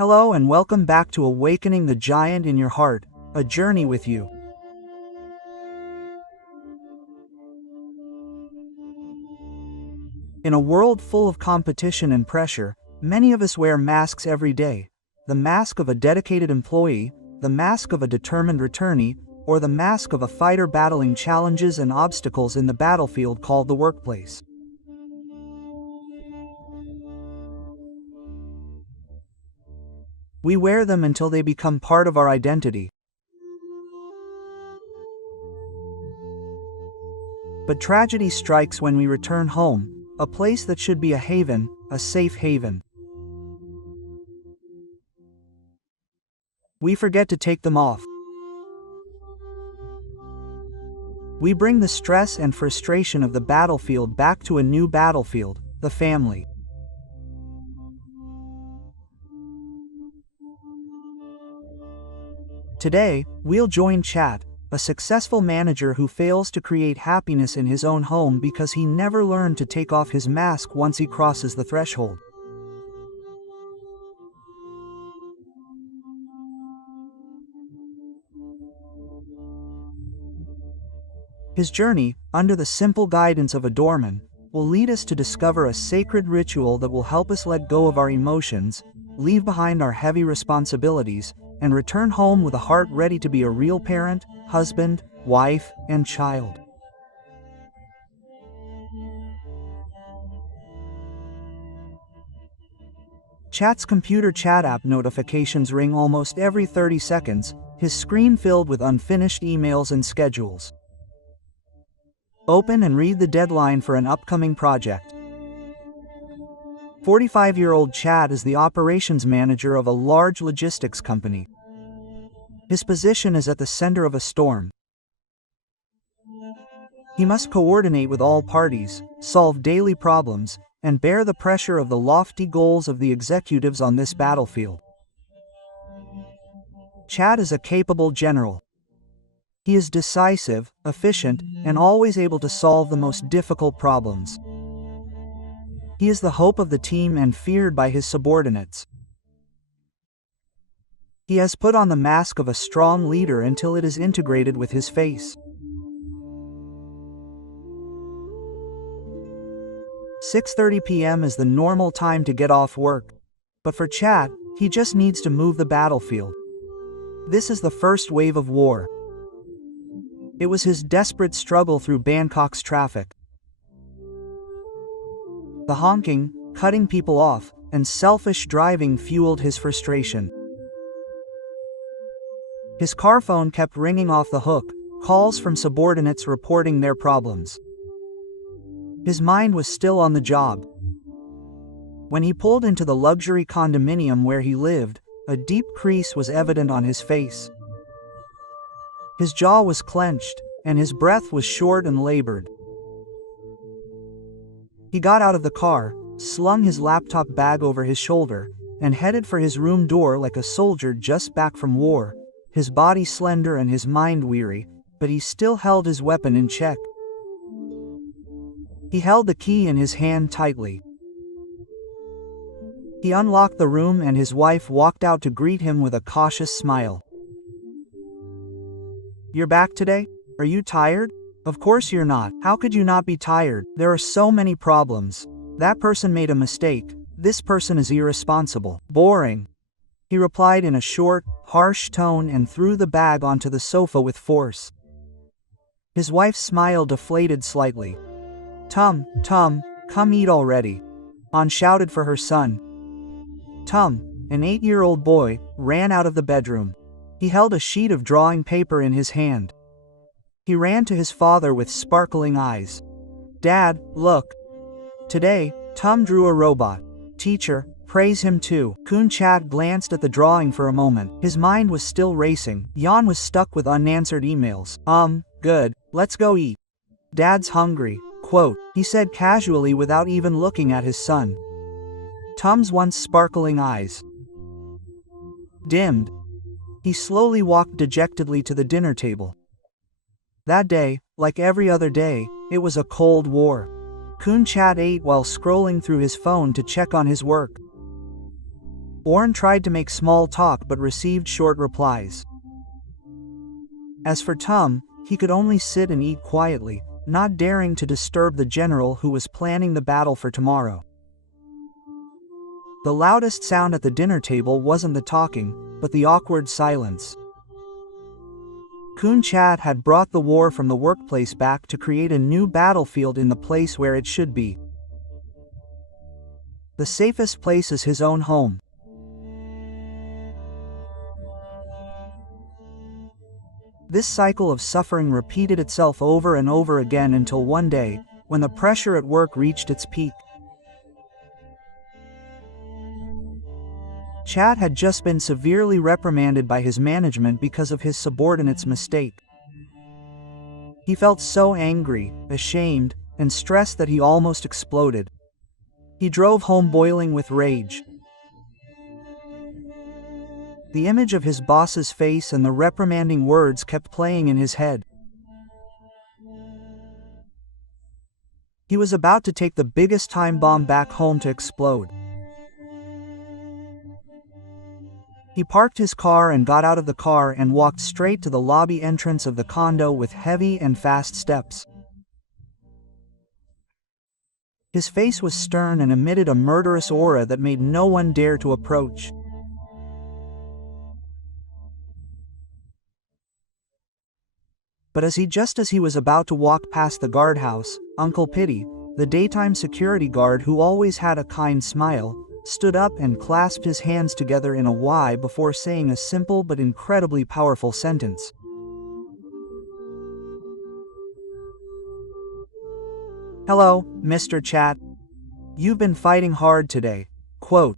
Hello and welcome back to Awakening the Giant in Your Heart, a journey with you. In a world full of competition and pressure, many of us wear masks every day. The mask of a dedicated employee, the mask of a determined returnee, or the mask of a fighter battling challenges and obstacles in the battlefield called the workplace. We wear them until they become part of our identity. But tragedy strikes when we return home, a place that should be a haven, a safe haven. We forget to take them off. We bring the stress and frustration of the battlefield back to a new battlefield, the family. Today, we'll join Chad, a successful manager who fails to create happiness in his own home because he never learned to take off his mask once he crosses the threshold. His journey, under the simple guidance of a doorman, will lead us to discover a sacred ritual that will help us let go of our emotions, leave behind our heavy responsibilities, and return home with a heart ready to be a real parent, husband, wife, and child. Chat's computer chat app notifications ring almost every 30 seconds, his screen filled with unfinished emails and schedules. Open and read the deadline for an upcoming project. 45-year-old Chad is the operations manager of a large logistics company. His position is at the center of a storm. He must coordinate with all parties, solve daily problems, and bear the pressure of the lofty goals of the executives on this battlefield. Chad is a capable general. He is decisive, efficient, and always able to solve the most difficult problems. He is the hope of the team and feared by his subordinates. He has put on the mask of a strong leader until it is integrated with his face. 6:30 p.m. is the normal time to get off work. But for Chad, he just needs to move the battlefield. This is the first wave of war. It was his desperate struggle through Bangkok's traffic. The honking, cutting people off, and selfish driving fueled his frustration. His car phone kept ringing off the hook, calls from subordinates reporting their problems. His mind was still on the job. When he pulled into the luxury condominium where he lived, a deep crease was evident on his face. His jaw was clenched, and his breath was short and labored. He got out of the car, slung his laptop bag over his shoulder, and headed for his room door like a soldier just back from war, his body slender and his mind weary, but he still held his weapon in check. He held the key in his hand tightly. He unlocked the room and his wife walked out to greet him with a cautious smile. "You're back today? Are you tired?" "Of course you're not. How could you not be tired? There are so many problems. That person made a mistake. This person is irresponsible. Boring." He replied in a short, harsh tone and threw the bag onto the sofa with force. His wife's smile deflated slightly. Tom, come eat already." An shouted for her son. Tom, an 8-year-old boy, ran out of the bedroom. He held a sheet of drawing paper in his hand. He ran to his father with sparkling eyes. "Dad, look." Today, Tom drew a robot. "Teacher, praise him too." Kun Chad glanced at the drawing for a moment. His mind was still racing. Jan was stuck with unanswered emails. Good, let's go eat." "Dad's hungry," he said casually without even looking at his son. Tom's once sparkling eyes dimmed. He slowly walked dejectedly to the dinner table. That day, like every other day, it was a cold war. Kun Chad ate while scrolling through his phone to check on his work. Orn tried to make small talk but received short replies. As for Tum, he could only sit and eat quietly, not daring to disturb the general who was planning the battle for tomorrow. The loudest sound at the dinner table wasn't the talking, but the awkward silence. Khun Chat had brought the war from the workplace back to create a new battlefield in the place where it should be. The safest place is his own home. This cycle of suffering repeated itself over and over again until one day, when the pressure at work reached its peak. Chat had just been severely reprimanded by his management because of his subordinate's mistake. He felt so angry, ashamed, and stressed that he almost exploded. He drove home boiling with rage. The image of his boss's face and the reprimanding words kept playing in his head. He was about to take the biggest time bomb back home to explode. He parked his car and got out of the car and walked straight to the lobby entrance of the condo with heavy and fast steps. His face was stern and emitted a murderous aura that made no one dare to approach. But as he was about to walk past the guardhouse, Uncle Pity, the daytime security guard who always had a kind smile, stood up and clasped his hands together in a Y before saying a simple but incredibly powerful sentence. "Hello, Mr. Chat. You've been fighting hard today." Quote.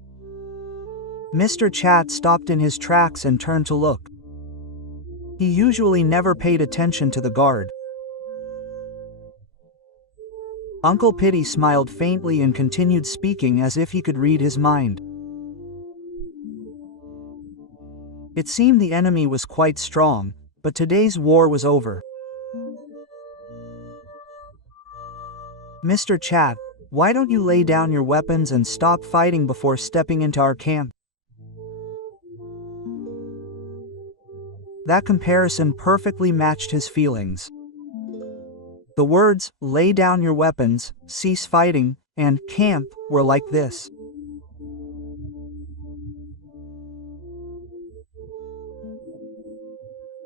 Mr. Chat stopped in his tracks and turned to look. He usually never paid attention to the guard. Uncle Pity smiled faintly and continued speaking as if he could read his mind. It seemed the enemy was quite strong, but today's war was over. "Mr. Chat, why don't you lay down your weapons and stop fighting before stepping into our camp?" That comparison perfectly matched his feelings. The words, "lay down your weapons, cease fighting," and "camp" were like this.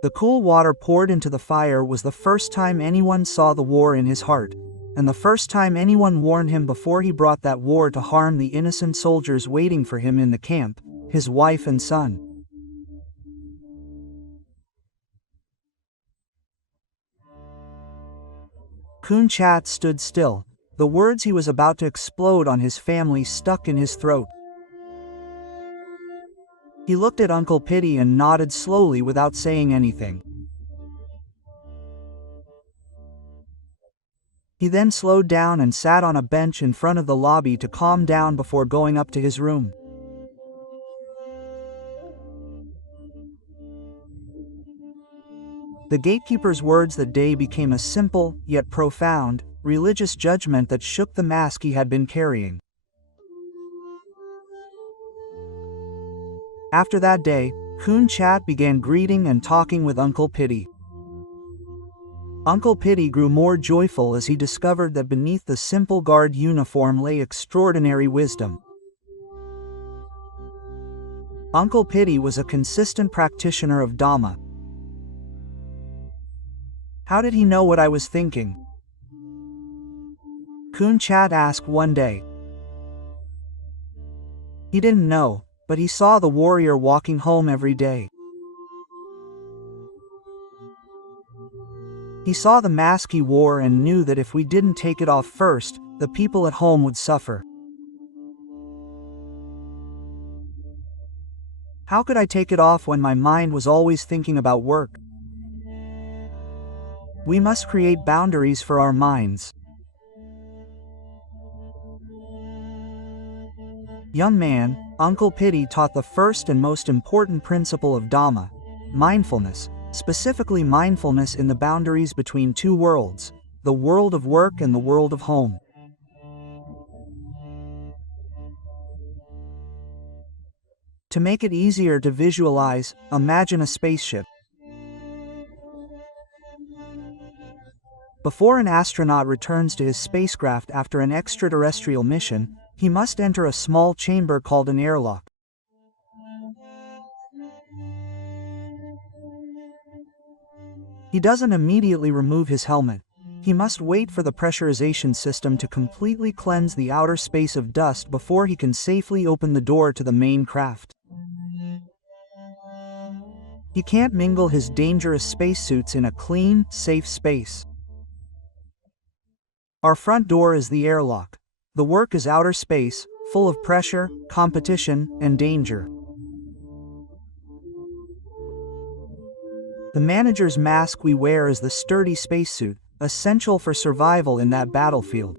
The cool water poured into the fire was the first time anyone saw the war in his heart, and the first time anyone warned him before he brought that war to harm the innocent soldiers waiting for him in the camp, his wife and son. Khun Chat stood still, the words he was about to explode on his family stuck in his throat. He looked at Uncle Pity and nodded slowly without saying anything. He then slowed down and sat on a bench in front of the lobby to calm down before going up to his room. The gatekeeper's words that day became a simple, yet profound, religious judgment that shook the mask he had been carrying. After that day, Khun Chat began greeting and talking with Uncle Pity. Uncle Pity grew more joyful as he discovered that beneath the simple guard uniform lay extraordinary wisdom. Uncle Pity was a consistent practitioner of Dhamma. "How did he know what I was thinking?" Khun Chat asked one day. He didn't know, but he saw the warrior walking home every day. He saw the mask he wore and knew that if we didn't take it off first, the people at home would suffer. How could I take it off when my mind was always thinking about work? We must create boundaries for our minds. Young man, Uncle Pity taught the first and most important principle of Dhamma, mindfulness, specifically mindfulness in the boundaries between two worlds, the world of work and the world of home. To make it easier to visualize, imagine a spaceship. Before an astronaut returns to his spacecraft after an extraterrestrial mission, he must enter a small chamber called an airlock. He doesn't immediately remove his helmet. He must wait for the pressurization system to completely cleanse the outer space of dust before he can safely open the door to the main craft. He can't mingle his dangerous spacesuits in a clean, safe space. Our front door is the airlock. The work is outer space, full of pressure, competition, and danger. The manager's mask we wear is the sturdy spacesuit, essential for survival in that battlefield.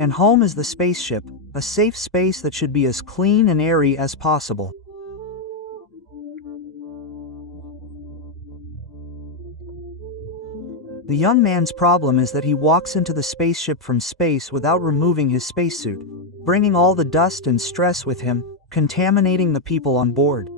And home is the spaceship, a safe space that should be as clean and airy as possible. The young man's problem is that he walks into the spaceship from space without removing his spacesuit, bringing all the dust and stress with him, contaminating the people on board.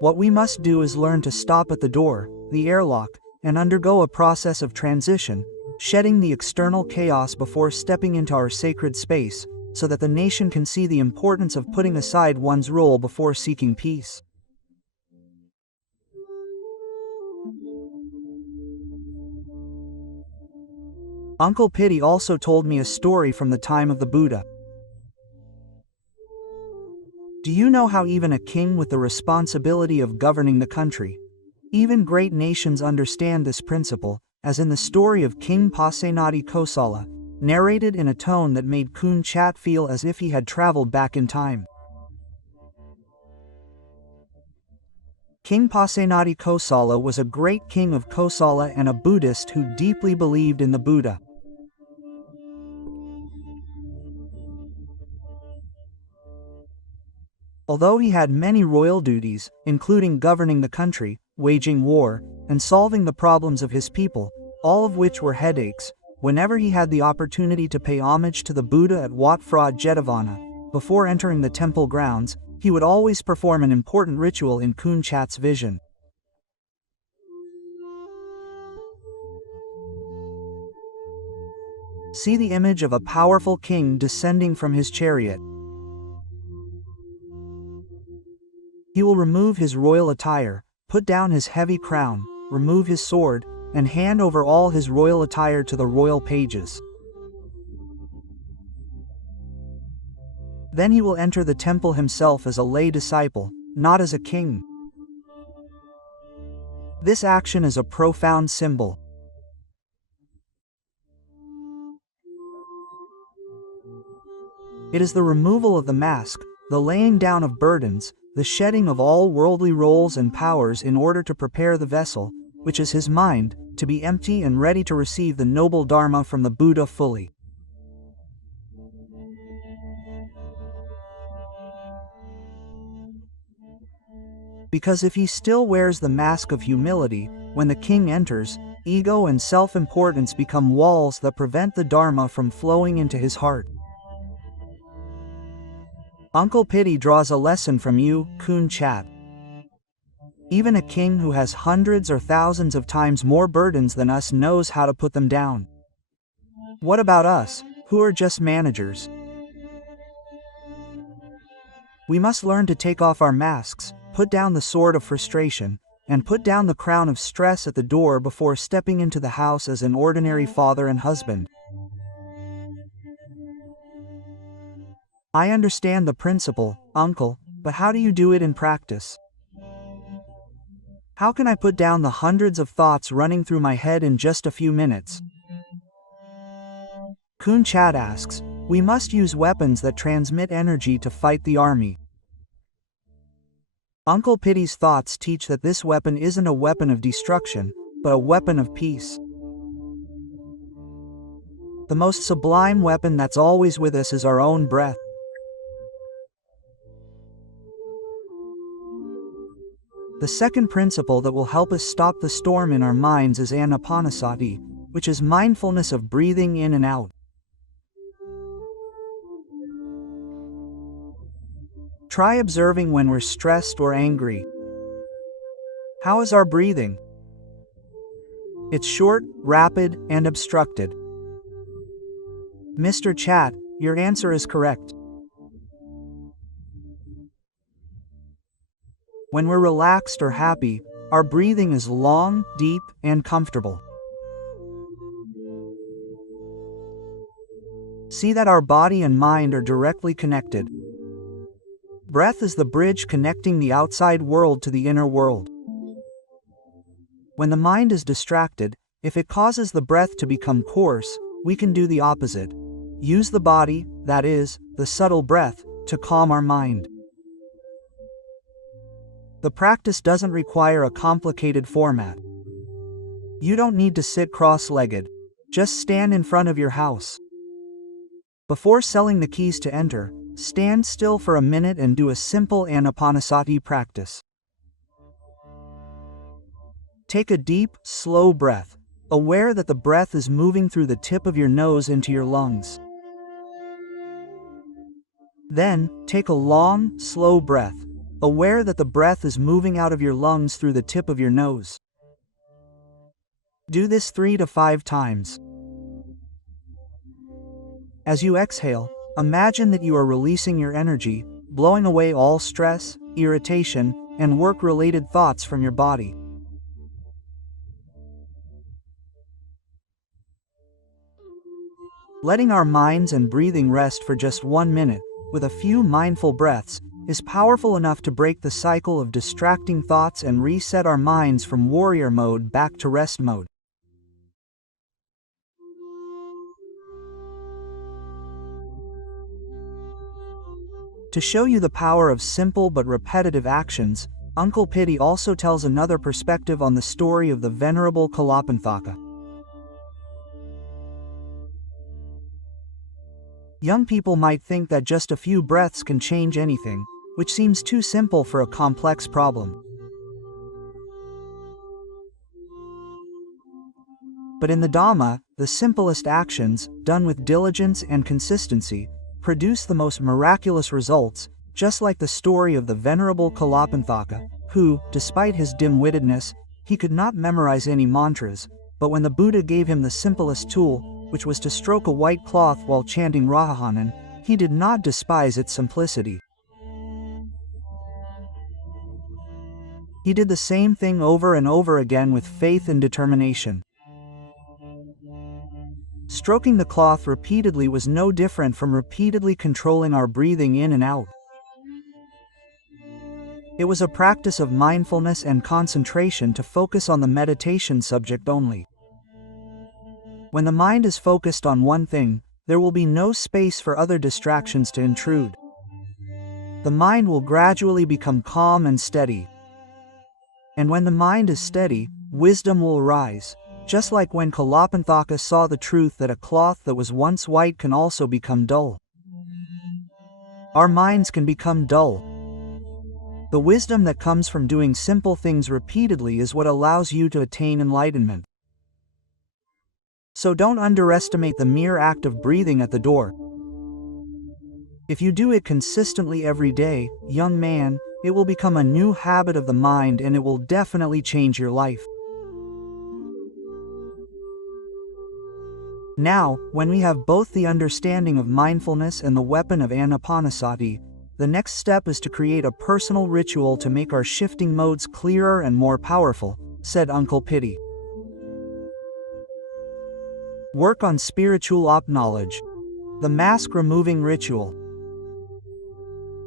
What we must do is learn to stop at the door, the airlock, and undergo a process of transition, shedding the external chaos before stepping into our sacred space, so that the nation can see the importance of putting aside one's role before seeking peace. Uncle Pity also told me a story from the time of the Buddha. Do you know how even a king with the responsibility of governing the country, even great nations understand this principle, as in the story of King Pasenadi Kosala, narrated in a tone that made Kun Chat feel as if he had traveled back in time. King Pasenadi Kosala was a great king of Kosala and a Buddhist who deeply believed in the Buddha. Although he had many royal duties, including governing the country, waging war, and solving the problems of his people, all of which were headaches, whenever he had the opportunity to pay homage to the Buddha at Wat Phra Jetavana, before entering the temple grounds, he would always perform an important ritual in Kun Chat's vision. See the image of a powerful king descending from his chariot. He will remove his royal attire, put down his heavy crown, remove his sword, and hand over all his royal attire to the royal pages. Then he will enter the temple himself as a lay disciple, not as a king. This action is a profound symbol. It is the removal of the mask, the laying down of burdens, the shedding of all worldly roles and powers in order to prepare the vessel, which is his mind, to be empty and ready to receive the noble Dharma from the Buddha fully. Because if he still wears the mask of humility, when the king enters, ego and self-importance become walls that prevent the Dharma from flowing into his heart. Uncle Pity draws a lesson from you, Kun Chat. Even a king who has hundreds or thousands of times more burdens than us knows how to put them down. What about us, who are just managers? We must learn to take off our masks, put down the sword of frustration, and put down the crown of stress at the door before stepping into the house as an ordinary father and husband. I understand the principle, Uncle, but how do you do it in practice? How can I put down the hundreds of thoughts running through my head in just a few minutes? Kun Chat asks, we must use weapons that transmit energy to fight the army. Uncle Pity's thoughts teach that this weapon isn't a weapon of destruction, but a weapon of peace. The most sublime weapon that's always with us is our own breath. The second principle that will help us stop the storm in our minds is anapanasati, which is mindfulness of breathing in and out. Try observing when we're stressed or angry. How is our breathing? It's short, rapid, and obstructed. Mr. Chat, your answer is correct. When we're relaxed or happy, our breathing is long, deep, and comfortable. See that our body and mind are directly connected. Breath is the bridge connecting the outside world to the inner world. When the mind is distracted, if it causes the breath to become coarse, we can do the opposite. Use the body, that is, the subtle breath, to calm our mind. The practice doesn't require a complicated format. You don't need to sit cross-legged. Just stand in front of your house. Before selling the keys to enter, stand still for a minute and do a simple anapanasati practice. Take a deep, slow breath, aware that the breath is moving through the tip of your nose into your lungs. Then, take a long, slow breath, aware that the breath is moving out of your lungs through the tip of your nose. Do this 3 to 5 times. As you exhale, imagine that you are releasing your energy, blowing away all stress, irritation, and work-related thoughts from your body. Letting our minds and breathing rest for just 1 minute, with a few mindful breaths, is powerful enough to break the cycle of distracting thoughts and reset our minds from warrior mode back to rest mode. To show you the power of simple but repetitive actions, Uncle Pity also tells another perspective on the story of the Venerable Kalapanthaka. Young people might think that just a few breaths can change anything, which seems too simple for a complex problem. But in the Dhamma, the simplest actions, done with diligence and consistency, produce the most miraculous results, just like the story of the Venerable Kalapanthaka, who, despite his dim-wittedness, he could not memorize any mantras, but when the Buddha gave him the simplest tool, which was to stroke a white cloth while chanting Rahahanan, he did not despise its simplicity. He did the same thing over and over again with faith and determination. Stroking the cloth repeatedly was no different from repeatedly controlling our breathing in and out. It was a practice of mindfulness and concentration to focus on the meditation subject only. When the mind is focused on one thing, there will be no space for other distractions to intrude. The mind will gradually become calm and steady. And when the mind is steady, wisdom will arise, just like when Kalapanthaka saw the truth that a cloth that was once white can also become dull. Our minds can become dull. The wisdom that comes from doing simple things repeatedly is what allows you to attain enlightenment. So don't underestimate the mere act of breathing at the door. If you do it consistently every day, young man, it will become a new habit of the mind and it will definitely change your life. Now, when we have both the understanding of mindfulness and the weapon of anapanasati, the next step is to create a personal ritual to make our shifting modes clearer and more powerful, said Uncle Pity. Work on spiritual knowledge. The mask removing ritual.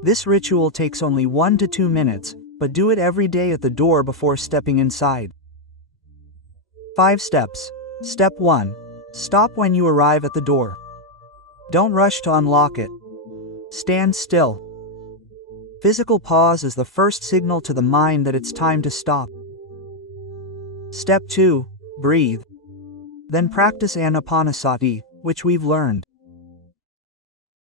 This ritual takes only 1 to 2 minutes, but do it every day at the door before stepping inside. 5 steps. Step 1. Stop when you arrive at the door. Don't rush to unlock it. Stand still. Physical pause is the first signal to the mind that it's time to stop. Step 2. Breathe. Then practice anapanasati, which we've learned.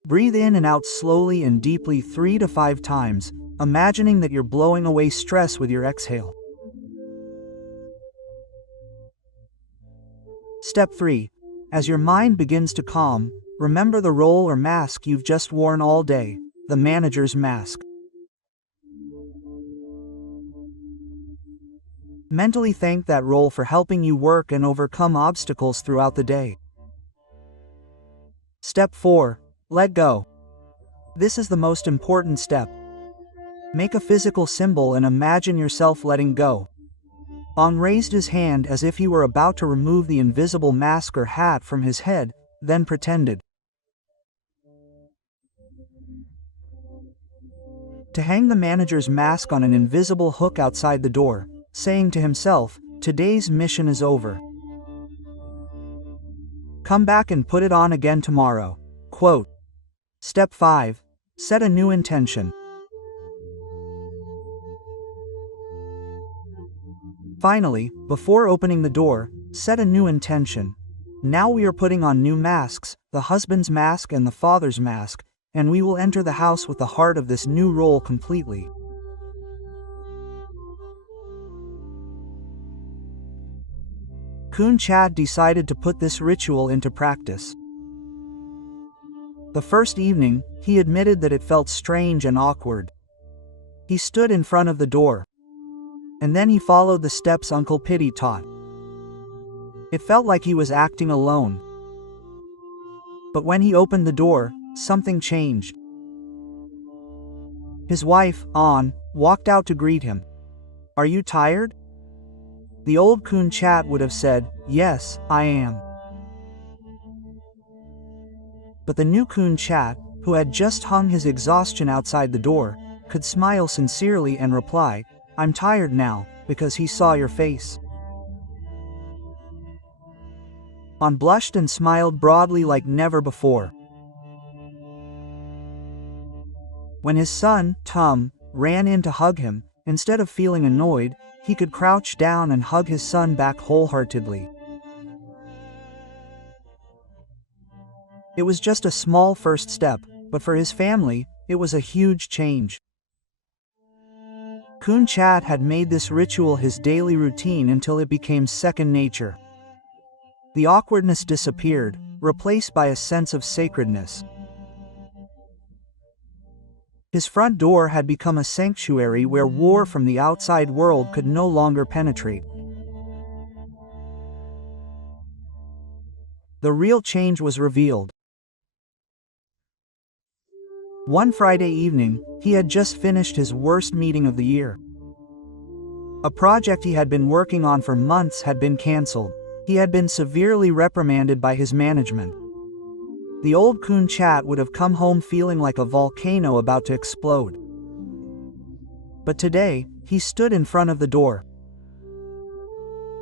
Breathe in and out slowly and deeply 3 to 5 times, imagining that you're blowing away stress with your exhale. Step 3. As your mind begins to calm, remember the role or mask you've just worn all day, the manager's mask. Mentally thank that role for helping you work and overcome obstacles throughout the day. Step 4. Let go. This is the most important step. Make a physical symbol and imagine yourself letting go. Ong raised his hand as if he were about to remove the invisible mask or hat from his head, then pretended to hang the manager's mask on an invisible hook outside the door, saying to himself, "Today's mission is over. Come back and put it on again tomorrow." Quote. Step 5. Set a new intention. Finally, before opening the door, set a new intention. Now we are putting on new masks, the husband's mask and the father's mask, and we will enter the house with the heart of this new role completely. Kun Chat decided to put this ritual into practice. The first evening, he admitted that it felt strange and awkward. He stood in front of the door. And then he followed the steps Uncle Pity taught. It felt like he was acting alone. But when he opened the door, something changed. His wife, An, walked out to greet him. "Are you tired?" The old Kun Chat would have said, "Yes, I am." But the new Kun Chat, who had just hung his exhaustion outside the door, could smile sincerely and reply, "I'm tired now, because he saw your face." An blushed and smiled broadly like never before. When his son, Tum, ran in to hug him, instead of feeling annoyed, he could crouch down and hug his son back wholeheartedly. It was just a small first step, but for his family, it was a huge change. Kun Chat had made this ritual his daily routine until it became second nature. The awkwardness disappeared, replaced by a sense of sacredness. His front door had become a sanctuary where war from the outside world could no longer penetrate. The real change was revealed. One Friday evening, he had just finished his worst meeting of the year. A project he had been working on for months had been cancelled. He had been severely reprimanded by his management. The old Kun Chat would have come home feeling like a volcano about to explode. But today, he stood in front of the door.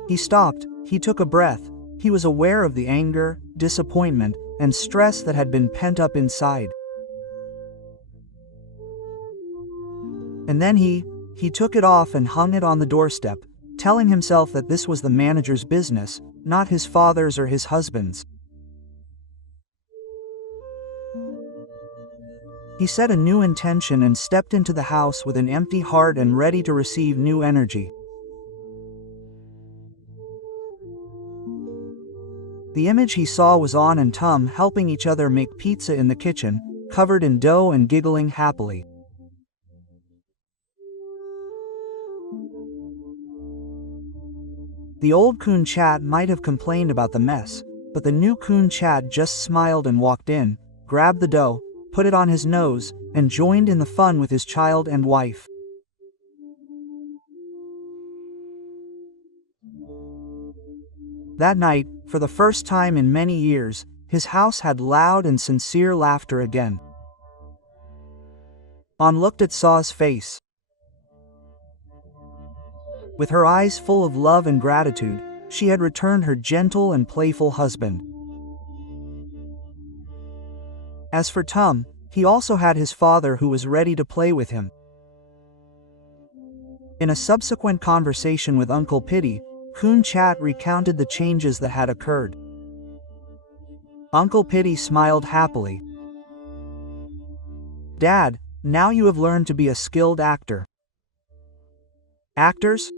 He stopped, he took a breath, he was aware of the anger, disappointment, and stress that had been pent up inside. And then he took it off and hung it on the doorstep, telling himself that this was the manager's business, not his father's or his husband's. He set a new intention and stepped into the house with an empty heart and ready to receive new energy. The image he saw was An and Tum helping each other make pizza in the kitchen, covered in dough and giggling happily. The old Kun Chat might have complained about the mess, but the new Kun Chat just smiled and walked in, grabbed the dough, put it on his nose, and joined in the fun with his child and wife. That night, for the first time in many years, his house had loud and sincere laughter again. An looked at Saw's face. With her eyes full of love and gratitude, she had returned her gentle and playful husband. As for Tum, he also had his father who was ready to play with him. In a subsequent conversation with Uncle Pity, Kun Chat recounted the changes that had occurred. Uncle Pity smiled happily. "Dad, Now you have learned to be a skilled actor. Actors?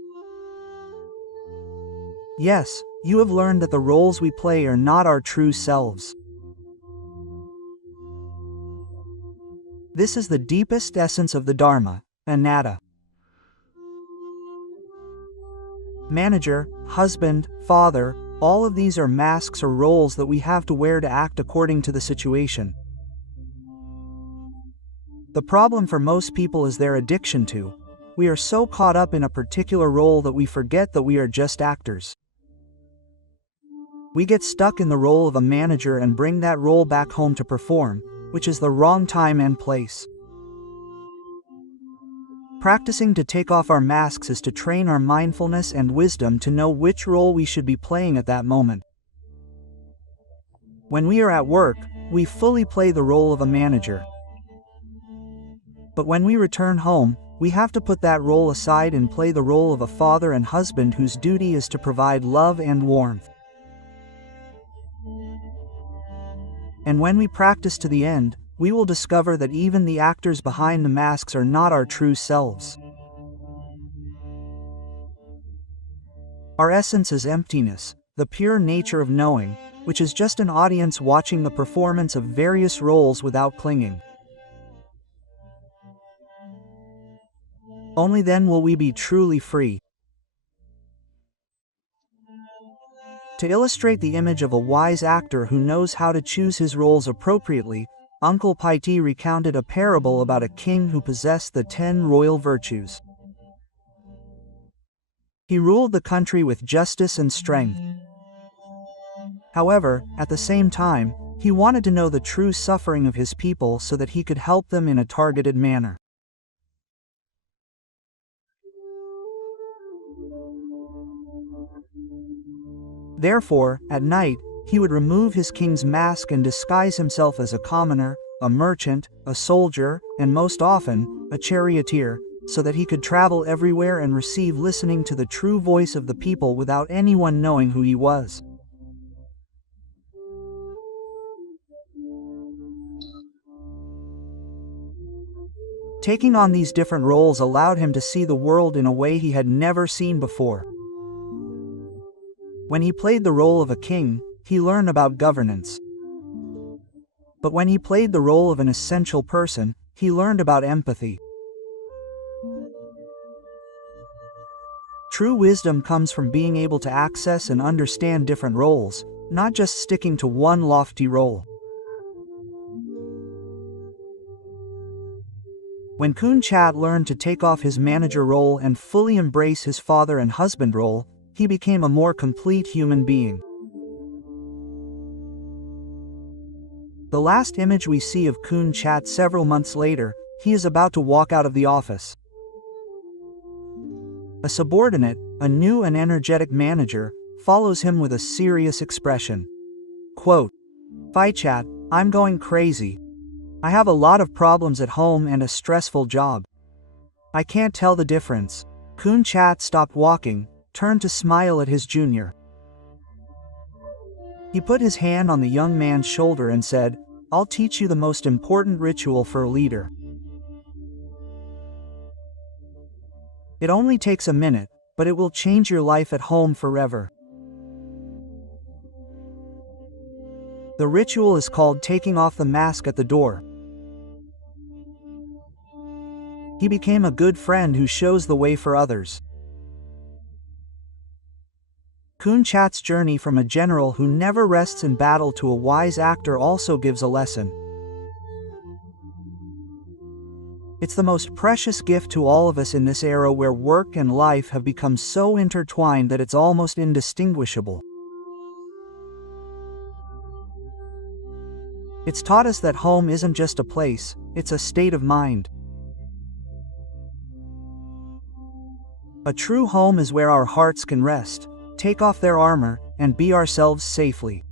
Yes, you have learned that the roles we play are not our true selves. This is the deepest essence of the Dharma, anatta. Manager, husband, father, all of these are masks or roles that we have to wear to act according to the situation. The problem for most people is their addiction to. We are so caught up in a particular role that we forget that we are just actors. We get stuck in the role of a manager and bring that role back home to perform, which is the wrong time and place. Practicing to take off our masks is to train our mindfulness and wisdom to know which role we should be playing at that moment. When we are at work, we fully play the role of a manager. But when we return home, we have to put that role aside and play the role of a father and husband whose duty is to provide love and warmth. And when we practice to the end, we will discover that even the actors behind the masks are not our true selves. Our essence is emptiness, the pure nature of knowing, which is just an audience watching the performance of various roles without clinging. Only then will we be truly free. To illustrate the image of a wise actor who knows how to choose his roles appropriately, Uncle Paiti recounted a parable about a king who possessed the 10 royal virtues. He ruled the country with justice and strength. However, at the same time, he wanted to know the true suffering of his people so that he could help them in a targeted manner. Therefore, at night, he would remove his king's mask and disguise himself as a commoner, a merchant, a soldier, and most often, a charioteer, so that he could travel everywhere and receive listening to the true voice of the people without anyone knowing who he was. Taking on these different roles allowed him to see the world in a way he had never seen before. When he played the role of a king, he learned about governance. But when he played the role of an essential person, he learned about empathy. True wisdom comes from being able to access and understand different roles, not just sticking to one lofty role. When Kun Chat learned to take off his manager role and fully embrace his father and husband role, he became a more complete human being. The last image we see of Kun Chat several months later, he is about to walk out of the office. A subordinate, a new and energetic manager, follows him with a serious expression. Quote, "Fi Chat, I'm going crazy. I have a lot of problems at home and a stressful job. I can't tell the difference." Kun Chat stopped walking, turned to smile at his junior. He put his hand on the young man's shoulder and said, "I'll teach you the most important ritual for a leader. It only takes a minute, but it will change your life at home forever." The ritual is called taking off the mask at the door. He became a good friend who shows the way for others. Kun Chat's journey from a general who never rests in battle to a wise actor also gives a lesson. It's the most precious gift to all of us in this era where work and life have become so intertwined that it's almost indistinguishable. It's taught us that home isn't just a place, it's a state of mind. A true home is where our hearts can rest, take off their armor, and be ourselves safely.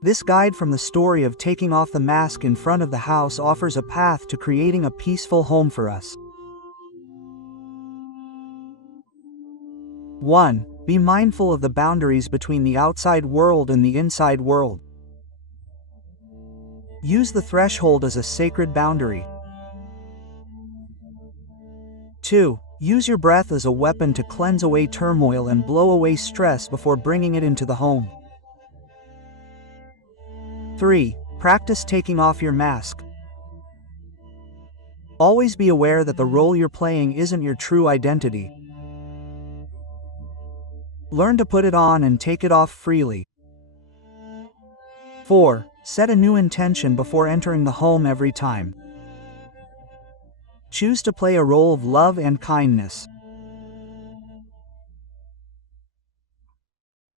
This guide from the story of taking off the mask in front of the house offers a path to creating a peaceful home for us. 1. Be mindful of the boundaries between the outside world and the inside world. Use the threshold as a sacred boundary. 2. Use your breath as a weapon to cleanse away turmoil and blow away stress before bringing it into the home. 3. Practice taking off your mask. Always be aware that the role you're playing isn't your true identity. Learn to put it on and take it off freely. 4. Set a new intention before entering the home every time. Choose to play a role of love and kindness.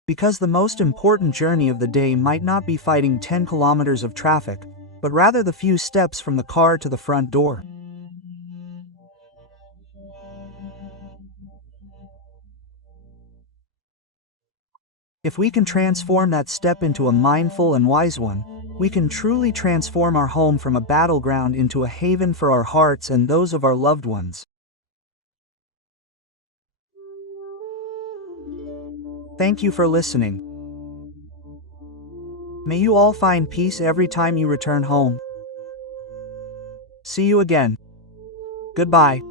Because the most important journey of the day might not be fighting 10 kilometers of traffic, but rather the few steps from the car to the front door. If we can transform that step into a mindful and wise one, we can truly transform our home from a battleground into a haven for our hearts and those of our loved ones. Thank you for listening. May you all find peace every time you return home. See you again. Goodbye.